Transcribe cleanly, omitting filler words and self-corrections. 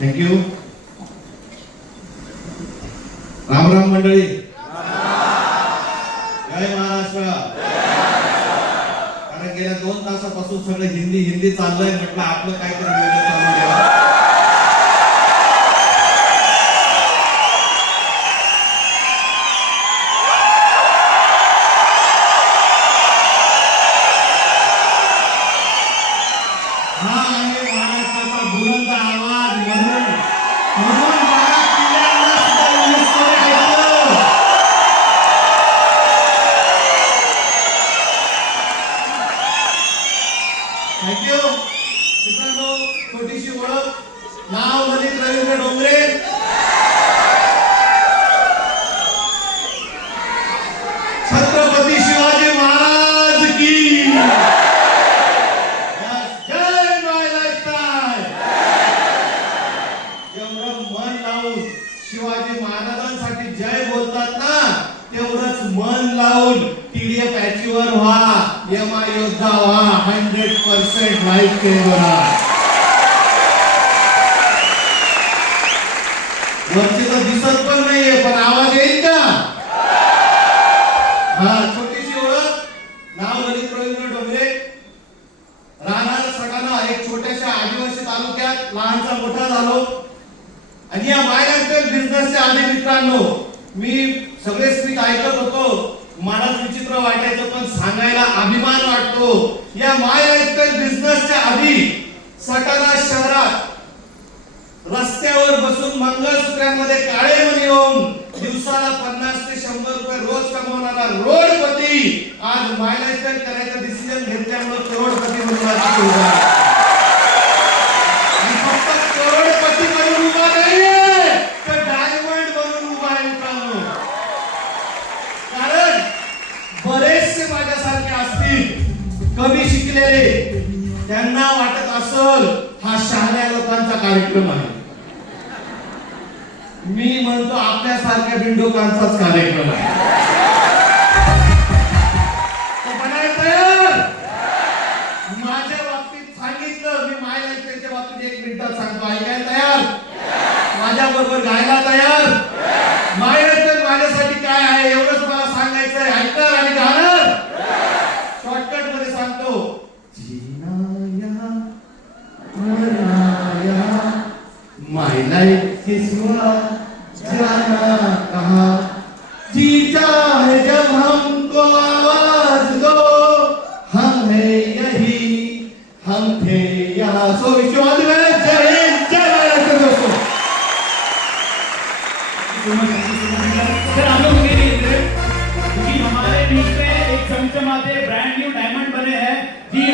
Thank you. Ram Ram मंडळी. जय महाराष्ट्र. कारण गेल्या 2 तासापासून सगळं हिंदी हिंदी चाललंय, म्हटलं आपलं काहीतरी वेगळं चालू द्यावं. हा आहे महाराष्ट्राचा बुलंद आवाज, म्हणून बाळा पिल्लांना सुद्धा युनेस्कोने ऐकलं. थँक्यू. मित्रांनो, छोटीशी ओळख. नाव ललित रवींद्र डोंगरे. छत्रपती शिवाजी महाराज की जय. माय लाईफस्टाईल. जेवढं मन लावून शिवाजी महाराजांसाठी जय बोलतात ना, तेवढंच मन लावून टीडीएफ अचीवर व्हा, एमआय योद्धा व्हा, 100% लाईफ केला. वरचे तर दिसत पण नाहीये, पण आवाज येईल का? हा, छोटीशी ओळख. नाव ललित रवींद्र डोंगरे. राहणार सटाणा, एक छोट्याशा आदिवासी तालुक्यात लहानचा मोठा झालो. आणि या माय लाईफस्टाईल बिझनेसच्या आधी मित्रांनो, मी सगळे स्पीच ऐकत होतो. मनात विचित्र वाटायचं, पण सांगायला अभिमान वाटतो. या माय लाईफस्टाईल बिझनेसच्या आधी सटाणा शहरात रस्त्यावर बसून मंगळसूत्रांमध्ये काळे मणी होऊन दिवसाला 50 ते 100 रुपये रोज कमवणारा रोडपती आज माय लाईफस्टाईल करायचा डिसिजन घेतल्यामुळे करोडपती बनला. फक्त करोडपती बनून उभा नाहीये, तर डायमंड बनून उभा आहे मित्रांनो. कारण बरेचसे माझ्यासारखे असतील कमी शिकलेले, त्यांना वाटत असल हा शहाण्या लोकांचा कार्यक्रम आहे. मी म्हणतो आपल्यासारख्या बिंडोकांचाच कार्यक्रम आहे. माझ्या बाबतीत सांगितलं, मी माय लाईफच्या बाबतीत 1 मिनिटात सांगतो. ऐकायला तयार? माझ्या बरोबर गायला तयार? माय लाईफ माझ्यासाठी काय आहे एवढंच मला सांगायचं आहे. ऐकणार आणि गाणार? शॉर्टकट मध्ये सांगतो. माय लाइफ इज जाना कहाँ, जीता है जब हमको आवाज दो, हम है यही, हम थे यहाँ. सो विश्वास में जय हिंद, जय भारत दोस्तों. सर हम लोग क्योंकि हमारे बीच में एक चमचमाते ब्रांड न्यू डायमंड बने हैं जी.